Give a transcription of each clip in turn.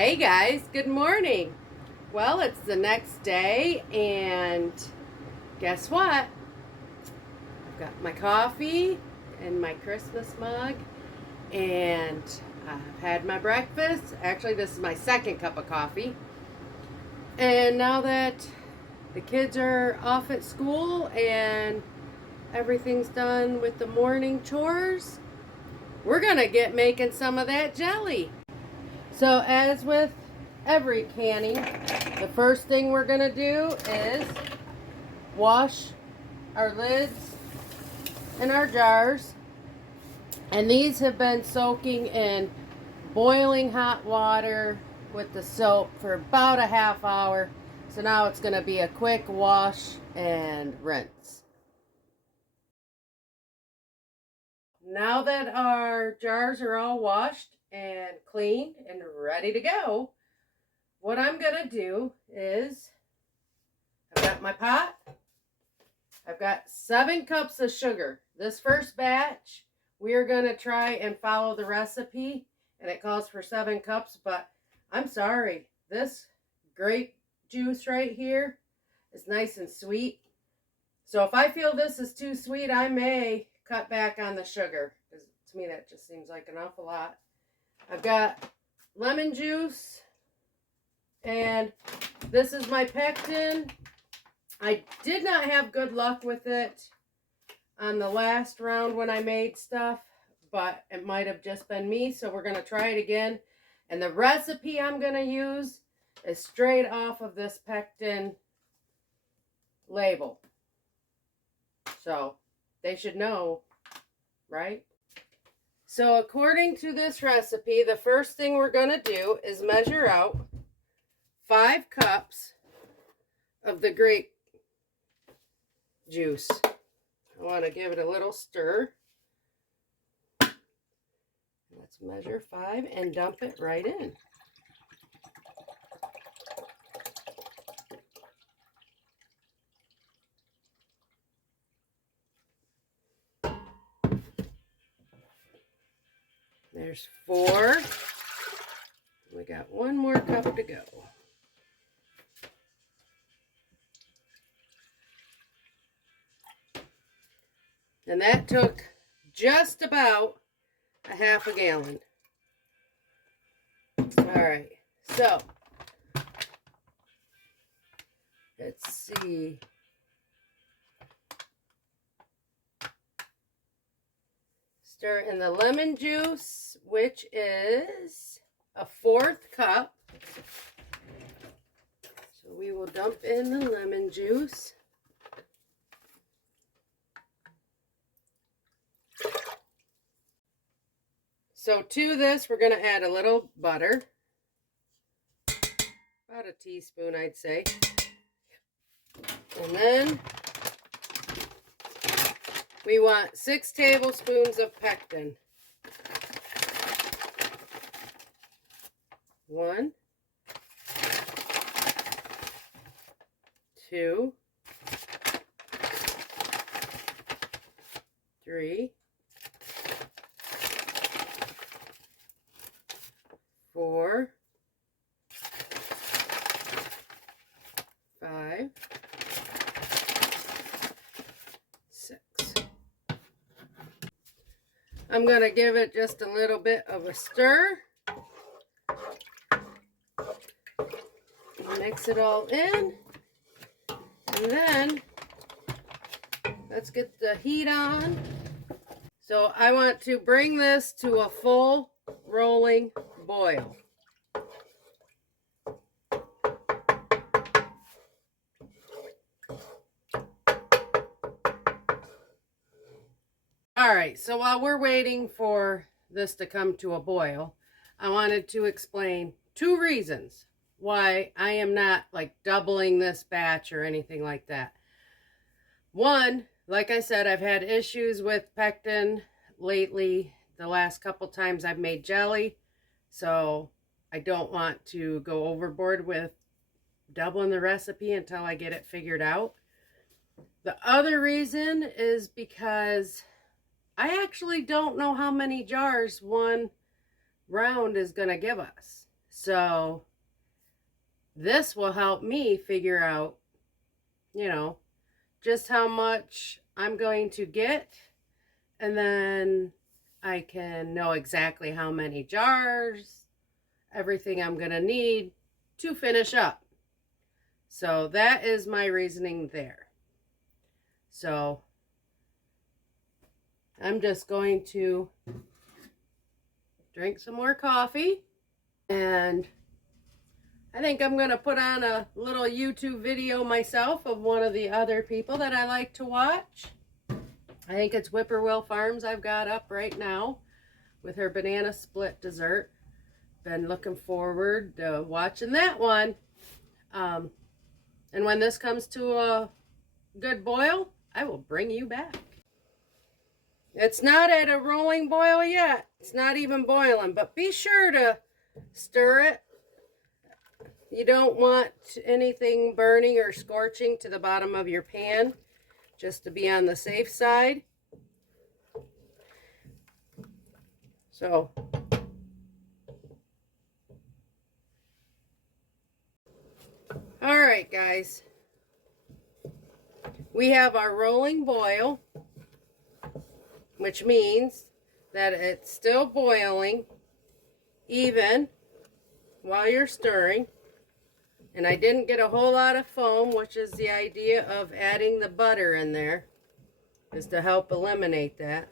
Hey guys, good morning. Well, it's the next day, and guess what? I've got my coffee and my Christmas mug, and I've had my breakfast. Actually, this is my second cup of coffee. And now that the kids are off at school and everything's done with the morning chores, we're gonna get making some of that jelly. So as with every canning, the first thing we're going to do is wash our lids and our jars. And these have been soaking in boiling hot water with the soap for about a half hour. So now it's going to be a quick wash and rinse. Now that our jars are all washed and cleaned and ready to go, what I'm going to do is, I've got my pot. I've got 7 cups of sugar. This first batch, we are going to try and follow the recipe, and it calls for 7 cups, but I'm sorry. This grape juice right here is nice and sweet. So if I feel this is too sweet, I may cut back on the sugar, because to me that just seems like an awful lot. I've got lemon juice, and this is my pectin. I did not have good luck with it on the last round when I made stuff, but it might have just been me, so we're going to try it again. And the recipe I'm going to use is straight off of this pectin label. So they should know, right? So according to this recipe, the first thing we're going to do is measure out 5 cups of the grape juice. I want to give it a little stir. Let's measure 5 and dump it right in. There's 4. We got 1 more cup to go. And that took just about a half a gallon. All right, so let's see. Stir in the lemon juice, which is a 4th cup. So we will dump in the lemon juice. So to this, we're going to add a little butter. About a teaspoon, I'd say. And then we want 6 tablespoons of pectin. 1, 2, 3, 4, 5, 6. I'm going to give it just a little bit of a stir. Mix it all in. And then let's get the heat on. So I want to bring this to a full rolling boil. All right, so while we're waiting for this to come to a boil, I wanted to explain 2 reasons why I am not like doubling this batch or anything like that. One, like I said, I've had issues with pectin lately. The last couple times I've made jelly, so I don't want to go overboard with doubling the recipe until I get it figured out. The other reason is because I actually don't know how many jars one round is going to give us. So this will help me figure out, you know, just how much I'm going to get, and then I can know exactly how many jars, everything I'm going to need to finish up. So that is my reasoning there. So I'm just going to drink some more coffee, and I think I'm going to put on a little YouTube video myself of one of the other people that I like to watch. I think it's Whippoorwill Farms I've got up right now with her banana split dessert. Been looking forward to watching that one. And when this comes to a good boil, I will bring you back. It's not at a rolling boil yet. It's not even boiling, but be sure to stir it. You don't want anything burning or scorching to the bottom of your pan, just to be on the safe side. So all right, guys, we have our rolling boil, which means that it's still boiling even while you're stirring. And I didn't get a whole lot of foam, which is the idea of adding the butter in there, is to help eliminate that.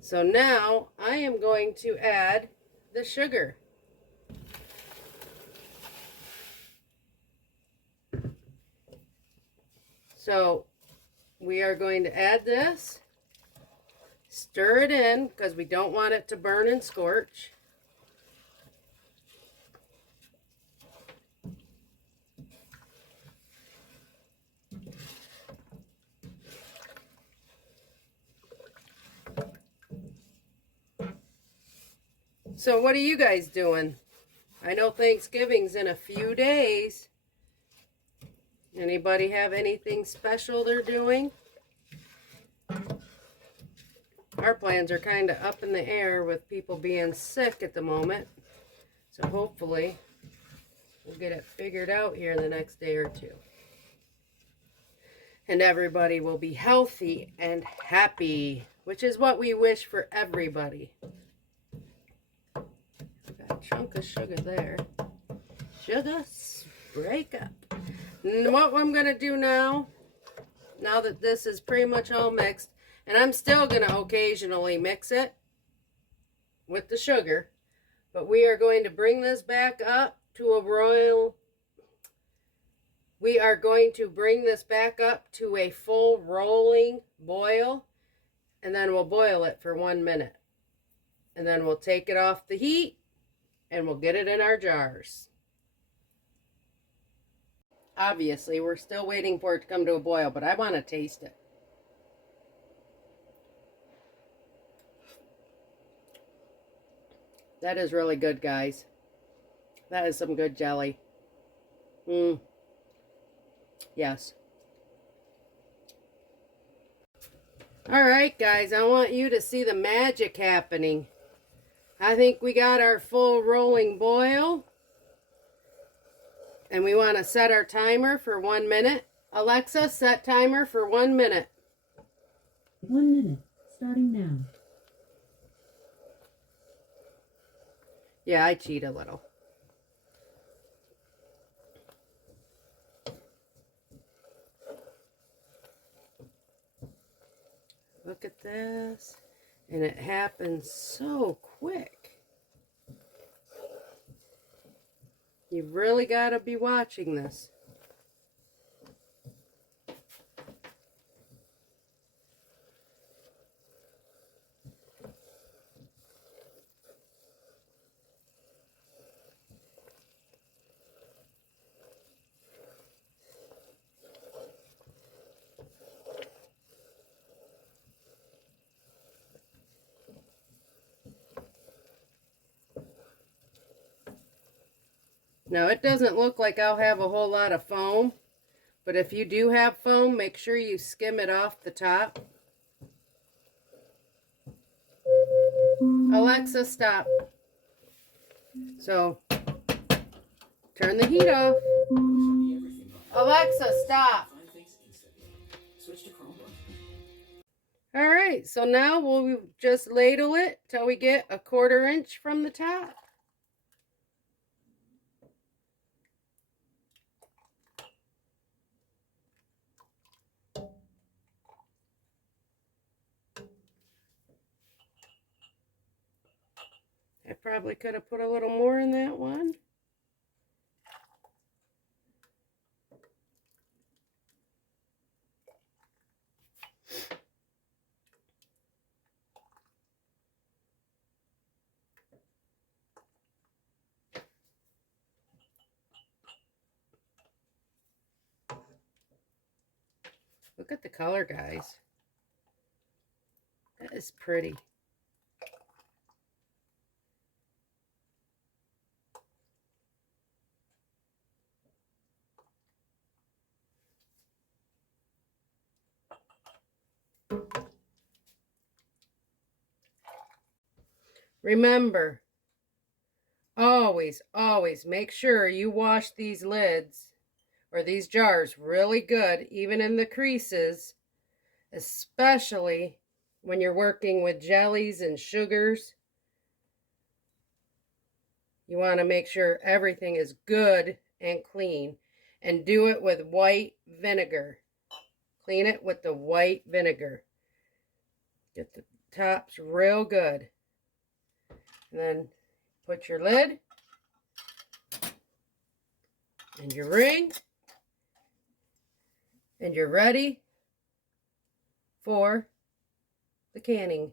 So now I am going to add the sugar. So we are going to add this, stir it in because we don't want it to burn and scorch. So what are you guys doing? I know Thanksgiving's in a few days. Anybody have anything special they're doing? Our plans are kind of up in the air with people being sick at the moment. So hopefully we'll get it figured out here in the next day or two. And everybody will be healthy and happy, which is what we wish for everybody. Got a chunk of sugar there. Sugar break up. And what I'm going to do now that this is pretty much all mixed, and I'm still going to occasionally mix it with the sugar, but we are going to bring this back up to a full rolling boil, and then we'll boil it for 1 minute. And then we'll take it off the heat, and we'll get it in our jars. Obviously, we're still waiting for it to come to a boil, but I want to taste it. That is really good, guys. That is some good jelly. Yes. All right, guys, I want you to see the magic happening. I think we got our full rolling boil. And we want to set our timer for 1 minute. Alexa, set timer for 1 minute. 1 minute, starting now. Yeah, I cheat a little. Look at this. And it happens so quick. You've really got to be watching this. Now, it doesn't look like I'll have a whole lot of foam, but if you do have foam, make sure you skim it off the top. Alexa, stop. So, turn the heat off. Alexa, stop. All right, so now we'll just ladle it till we get a 1/4 inch from the top. I probably could have put a little more in that one. Look at the color, guys. That is pretty. Remember, always, always make sure you wash these lids or these jars really good, even in the creases, especially when you're working with jellies and sugars. You want to make sure everything is good and clean, and do it with white vinegar. Clean it with the white vinegar. Get the tops real good. And then put your lid and your ring, and you're ready for the canning.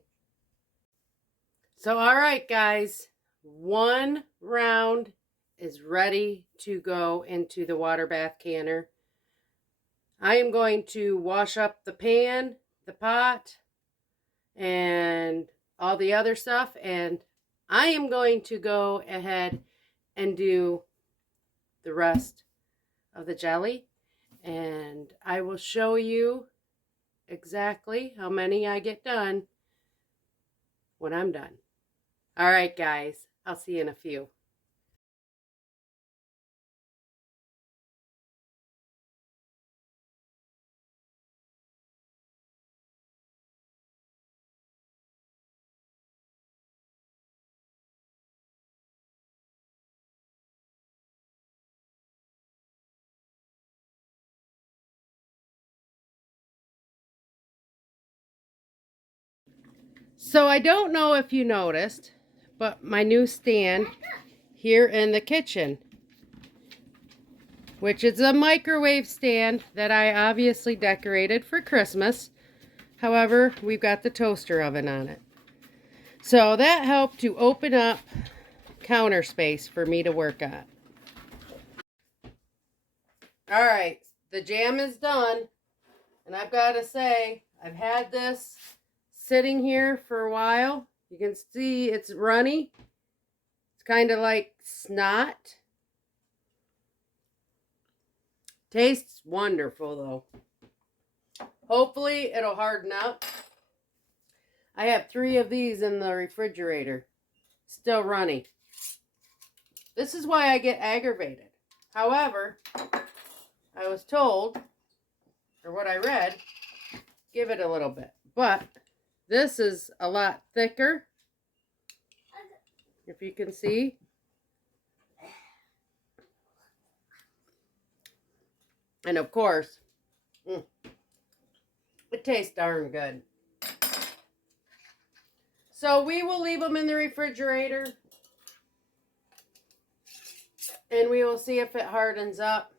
So, all right, guys, one round is ready to go into the water bath canner. I am going to wash up the pan, the pot, and all the other stuff, and I am going to go ahead and do the rest of the jelly, and I will show you exactly how many I get done when I'm done. All right, guys, I'll see you in a few. So I don't know if you noticed, but my new stand here in the kitchen, which is a microwave stand that I obviously decorated for Christmas. However, we've got the toaster oven on it. So that helped to open up counter space for me to work on. All right, the jam is done. And I've got to say, I've had this sitting here for a while. You can see it's runny. It's kind of like snot. Tastes wonderful, though. Hopefully, it'll harden up. I have 3 of these in the refrigerator. Still runny. This is why I get aggravated. However, I was told, or what I read, give it a little bit. But this is a lot thicker, if you can see. And of course, it tastes darn good. So we will leave them in the refrigerator, and we will see if it hardens up.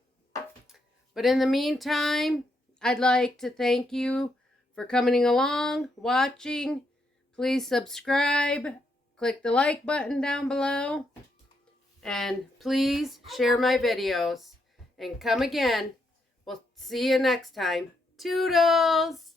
But in the meantime, I'd like to thank you for coming along, watching. Please subscribe, click the like button down below, and please share my videos. And come again. We'll see you next time. Toodles!